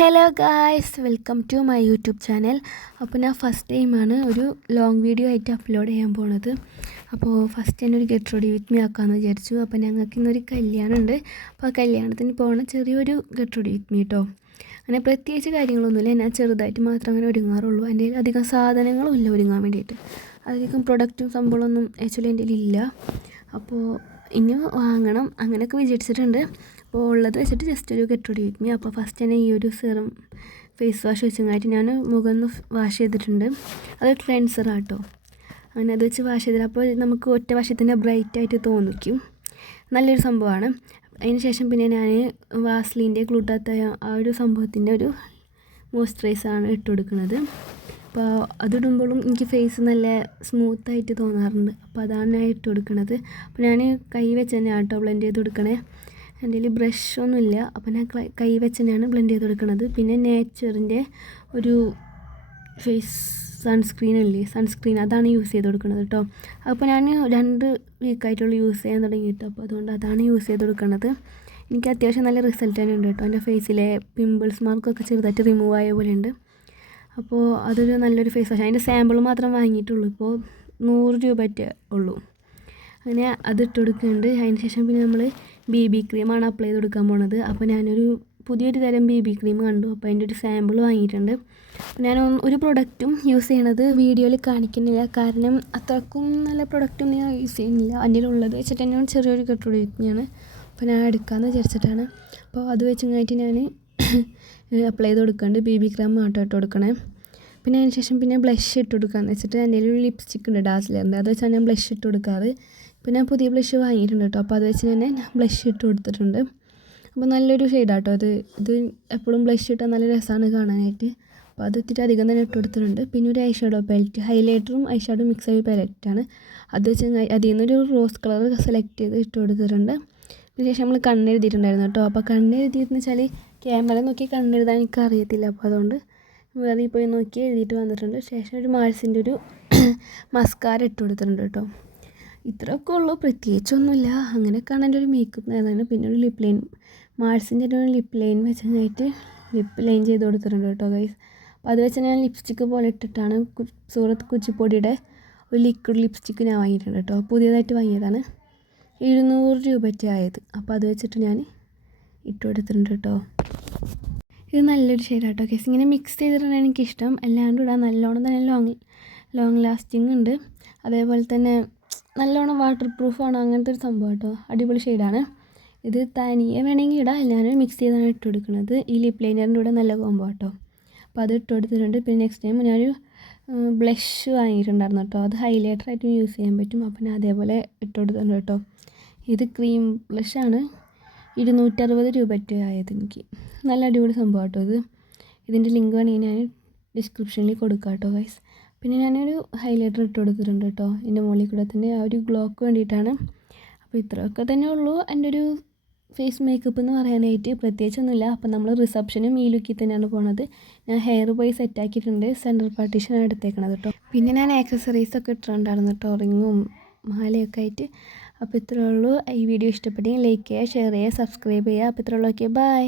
Hello guys, welcome to my YouTube channel. അപ്പോൾ ഞാൻ first ടൈമാണ് ഒരു ലോങ് വീഡിയോ ആയിട്ട് അപ്ലോഡ് ചെയ്യാൻ പോണത്. അപ്പോൾ ഫസ്റ്റ് തന്നെ ഒരു ഗെറ്റ് റെഡി വിത്ത് മീ ആക്കാമെന്ന് വിചാരിച്ചു. അപ്പോൾ ഞങ്ങൾക്ക് ഇന്നൊരു കല്യാണം ഉണ്ട്. അപ്പോൾ ആ കല്യാണത്തിന് പോകണം ചെറിയൊരു ഗെറ്റ് റെഡി വിത്ത് മീ കേട്ടോ. അങ്ങനെ പ്രത്യേകിച്ച് കാര്യങ്ങളൊന്നുമില്ല, ഞാൻ ചെറുതായിട്ട് മാത്രം അങ്ങനെ ഒരുങ്ങാറുള്ളൂ. എൻ്റെ അധികം സാധനങ്ങളും ഇല്ല ഒരുങ്ങാൻ വേണ്ടിയിട്ട്. അധികം പ്രൊഡക്റ്റും സംഭവമൊന്നും ആക്ച്വലി എൻ്റെ ഇല്ല. അപ്പോൾ ഇനി വാങ്ങണം അങ്ങനെയൊക്കെ വിചാരിച്ചിട്ടുണ്ട്. അപ്പോൾ ഉള്ളത് വെച്ചിട്ട് ജസ്റ്റ് ഒരു ഗെറ്റ് റെഡി വിത്ത് മീ. അപ്പോൾ ഫസ്റ്റ് തന്നെ ഈ ഒരു സെറം ഫേസ് വാഷ് വെച്ചങ്ങായിട്ട് ഞാൻ മുഖം ഒന്ന് വാഷ് ചെയ്തിട്ടുണ്ട്. അത് ക്ലെൻസറാട്ടോ. അങ്ങനെ അത് വെച്ച് വാഷ് ചെയ്തിട്ട് അപ്പോൾ നമുക്ക് ഒറ്റ വശത്തിൻ്റെ ബ്രൈറ്റായിട്ട് തോന്നിക്കും. നല്ലൊരു സംഭവമാണ്. അതിന് ശേഷം പിന്നെ ഞാൻ വാസ്ലിൻ്റെ ഗ്ലൂട്ടാത്തയ ആ ഒരു സംഭവത്തിൻ്റെ ഒരു മോയ്സ്ചറൈസറാണ് ഇട്ട് കൊടുക്കുന്നത്. അപ്പോൾ അതിടുമ്പോഴും എനിക്ക് ഫേസ് നല്ല സ്മൂത്തായിട്ട് തോന്നാറുണ്ട്. അപ്പോൾ അതാണ് ഞാൻ ഇട്ട് കൊടുക്കുന്നത്. അപ്പോൾ ഞാൻ കൈ വെച്ച് തന്നെയാണ് കേട്ടോ ബ്ലെൻഡ് ചെയ്ത് കൊടുക്കണേ. എൻ്റെ കയ്യിൽ ബ്രഷൊന്നുമില്ല, അപ്പോൾ ഞാൻ കൈ വെച്ച് തന്നെയാണ് ബ്ലെൻഡ് ചെയ്ത് കൊടുക്കുന്നത്. പിന്നെ നേച്ചറിൻ്റെ ഒരു ഫേസ് സൺസ്ക്രീൻ അതാണ് യൂസ് ചെയ്ത് കൊടുക്കുന്നത് കേട്ടോ. അപ്പോൾ ഞാൻ 2 വീക്കായിട്ടുള്ള യൂസ് ചെയ്യാൻ തുടങ്ങിയിട്ട്, അപ്പോൾ അതുകൊണ്ട് അതാണ് യൂസ് ചെയ്ത് കൊടുക്കുന്നത്. എനിക്ക് അത്യാവശ്യം നല്ല റിസൾട്ട് തന്നെ ഉണ്ട് കേട്ടോ. എൻ്റെ ഫേസിലെ പിമ്പിൾസ് മാർക്കൊക്കെ ചെറുതായിട്ട് റിമൂവ് ആയ പോലെ ഉണ്ട്. അപ്പോൾ അതൊരു നല്ലൊരു ഫേസ് വാഷ്. അതിൻ്റെ സാമ്പിൾ മാത്രം വാങ്ങിയിട്ടുള്ളൂ. ഇപ്പോൾ 100 രൂപയ്ക്ക് ഉള്ളൂ. അങ്ങനെ അതിട്ട് കൊടുക്കുന്നുണ്ട്. അതിന് ശേഷം പിന്നെ നമ്മൾ BB ക്രീമാണ് അപ്ലൈ ചെയ്ത് കൊടുക്കാൻ പോണത്. അപ്പോൾ ഞാനൊരു പുതിയൊരു തരം BB ക്രീം കണ്ടു. അപ്പോൾ അതിൻ്റെ ഒരു സാമ്പിൾ വാങ്ങിയിട്ടുണ്ട്. അപ്പോൾ ഞാൻ ഒരു പ്രൊഡക്റ്റും യൂസ് ചെയ്യണത് വീഡിയോയിൽ കാണിക്കുന്നില്ല, കാരണം അത്രക്കും നല്ല പ്രൊഡക്റ്റൊന്നും ഞാൻ യൂസ് ചെയ്യുന്നില്ല. അതിൻ്റെ ഉള്ളത് വെച്ചിട്ട് തന്നെ ചെറിയൊരു കെട്ടുപിടിക്കുകയാണ്. അപ്പോൾ ഞാൻ എടുക്കാമെന്ന് വിചാരിച്ചിട്ടാണ്. അപ്പോൾ അത് വെച്ചങ്ങായിട്ട് ഞാൻ അപ്ലൈ ചെയ്ത് കൊടുക്കുന്നുണ്ട്. BB ക്രീം മാത്രം ഇട്ട് കൊടുക്കണേ. പിന്നെ അതിന് ശേഷം പിന്നെ ബ്ലഷ് ഇട്ട് കൊടുക്കാമെന്ന് വെച്ചിട്ട് എൻ്റെ ഒരു ലിപ്സ്റ്റിക് ഉണ്ട് ഡാസ്ലറിൻ്റെ, അത് വെച്ചാൽ ഞാൻ ബ്ലഷ് ഇട്ട് കൊടുക്കാറ്. പിന്നെ ഞാൻ പുതിയ ബ്ലഷ് വാങ്ങിയിട്ടുണ്ട് കേട്ടോ. അപ്പോൾ അത് വെച്ച് ഞാൻ ബ്ലഷ് ഇട്ട് കൊടുത്തിട്ടുണ്ട്. അപ്പോൾ നല്ലൊരു ഷെയ്ഡാട്ടോ ഇത് എപ്പോഴും ബ്ലഷ് ഇട്ടാൽ നല്ല രസമാണ് കാണാനായിട്ട്. അപ്പോൾ അത് ഇത്തിരി അധികം തന്നെ ഇട്ട് കൊടുത്തിട്ടുണ്ട്. പിന്നെ ഒരു ഐ ഷാഡോ പാലറ്റ്, ഹൈലൈറ്ററും ഐ ഷാഡോ മിക്സ് ആയ പാലറ്റാണ്. അത് വെച്ച് അതിൽ നിന്നൊരു റോസ് കളർ സെലക്ട് ചെയ്ത് ഇട്ട് കൊടുത്തിട്ടുണ്ട്. അതിന് ശേഷം നമ്മൾ കണ്ണെഴുതിയിട്ടുണ്ടായിരുന്നു കേട്ടോ. അപ്പോൾ കണ്ണെഴുതിയെന്ന് വെച്ചാൽ ക്യാമറ നോക്കി കണ്ണെഴുതാൻ എനിക്ക് അറിയത്തില്ല. അപ്പോൾ അതുകൊണ്ട് വേറെ പോയി നോക്കി എഴുതിയിട്ട് വന്നിട്ടുണ്ട്. ശേഷം ഒരു മാൾസിൻ്റെ ഒരു മസ്കാര ഇട്ട് കൊടുത്തിട്ടുണ്ട് കേട്ടോ. ഇത്രയൊക്കെ ഉള്ളൂ, പ്രത്യേകിച്ചൊന്നുമില്ല. അങ്ങനെയൊക്കെയാണ് എൻ്റെ ഒരു മേക്കപ്പ് നേതാണ്. പിന്നെ ഒരു ലിപ്പ് ലൈൻ, മാൾസിൻ്റെ ഒരു ലിപ്പ് ലൈൻ വെച്ചതായിട്ട് ലിപ്പ് ലൈൻ ചെയ്ത് കൊടുത്തിട്ടുണ്ട് കേട്ടോ ഗൈസ്. അപ്പോൾ അത് വെച്ച് ഞാൻ ലിപ്സ്റ്റിക്ക് പോലെ ഇട്ടിട്ടാണ് സൂറത്ത് കുച്ചിപ്പൊടിയുടെ ഒരു ലിക്വിഡ് ലിപ്സ്റ്റിക്ക് ഞാൻ വാങ്ങിയിട്ടുണ്ട് കേട്ടോ. പുതിയതായിട്ട് വാങ്ങിയതാണ്, 200 രൂപയ്ക്ക് ആയത്. അപ്പോൾ അത് വെച്ചിട്ട് ഞാൻ ഇട്ട് കൊടുത്തിട്ടുണ്ട് കേട്ടോ. ഇത് നല്ലൊരു ഷെയ്ഡാട്ടോ കേസ്. ഇങ്ങനെ മിക്സ് ചെയ്തിട്ടാണ് എനിക്കിഷ്ടം. അല്ലാണ്ട് ഇടാൻ നല്ലോണം തന്നെ ലോങ് ലാസ്റ്റിംഗ് ഉണ്ട്. അതേപോലെ തന്നെ നല്ലോണം വാട്ടർ പ്രൂഫാണ്. അങ്ങനത്തെ ഒരു സംഭവം കേട്ടോ. അടിപൊളി ഷെയ്ഡാണ്. ഇത് തനിയെ വേണമെങ്കിൽ ഇടാം, ഞാൻ മിക്സ് ചെയ്താണ് ഇട്ട് കൊടുക്കുന്നത്. ഈ ലിപ്പ് ലൈനറിൻ്റെ കൂടെ നല്ല കോമ്പോ കേട്ടോ. അപ്പോൾ അത് ഇട്ട് കൊടുത്തിട്ടുണ്ട്. പിന്നെ നെക്സ്റ്റ് ടൈം ഞാനൊരു ബ്ലഷ് വാങ്ങിയിട്ടുണ്ടായിരുന്നു കേട്ടോ. അത് ഹൈലൈറ്ററായിട്ടും യൂസ് ചെയ്യാൻ പറ്റും. അപ്പോൾ ഞാൻ അതേപോലെ ഇട്ട് കൊടുത്തിട്ടുണ്ട് കേട്ടോ. ഇത് ക്രീം ബ്ലഷാണ്, 260 രൂപയ്ക്ക് ആയത് എനിക്ക്. നല്ല അടിപൊളി സംഭവം കേട്ടോ ഇത്. ഇതിൻ്റെ ലിങ്ക് വേണമെങ്കിൽ ഞാൻ ഡിസ്ക്രിപ്ഷനിൽ കൊടുക്കാം കേട്ടോ ഗൈസ്. പിന്നെ ഞാനൊരു ഹൈലൈറ്റർ ഇട്ട് കൊടുത്തിട്ടുണ്ട് കേട്ടോ. എൻ്റെ മുകളിൽ കൂടെ തന്നെ ആ ഒരു ഗ്ലോക്ക് വേണ്ടിയിട്ടാണ്. അപ്പോൾ ഇത്രയൊക്കെ തന്നെ ഉള്ളൂ എൻ്റെ ഒരു ഫേസ് മേക്കപ്പ് എന്ന് പറയാനായിട്ട്. പ്രത്യേകിച്ചൊന്നുമില്ല. അപ്പോൾ നമ്മൾ റിസപ്ഷനും ഈ ലുക്കിൽ തന്നെയാണ് പോണത്. ഞാൻ ഹെയർ പോയി സെറ്റാക്കിയിട്ടുണ്ട്. സെൻറ്റർ പാർട്ടീഷനാണ് എടുത്തേക്കണത് കേട്ടോ. പിന്നെ ഞാൻ ആക്സസറീസൊക്കെ ഇട്ടിട്ടുണ്ടായിരുന്നു കേട്ടോ, റിങ്ങും മാലയൊക്കെ ആയിട്ട്. അപ്പോൾ ഇത്രയേ ഉള്ളൂ. ഈ വീഡിയോ ഇഷ്ടപ്പെട്ടെങ്കിൽ ലൈക്ക് ചെയ്യുക, ഷെയർ ചെയ്യുക, സബ്സ്ക്രൈബ് ചെയ്യുക. അപ്പോൾ ഇത്രയേ ഉള്ളൂ. Okay, by.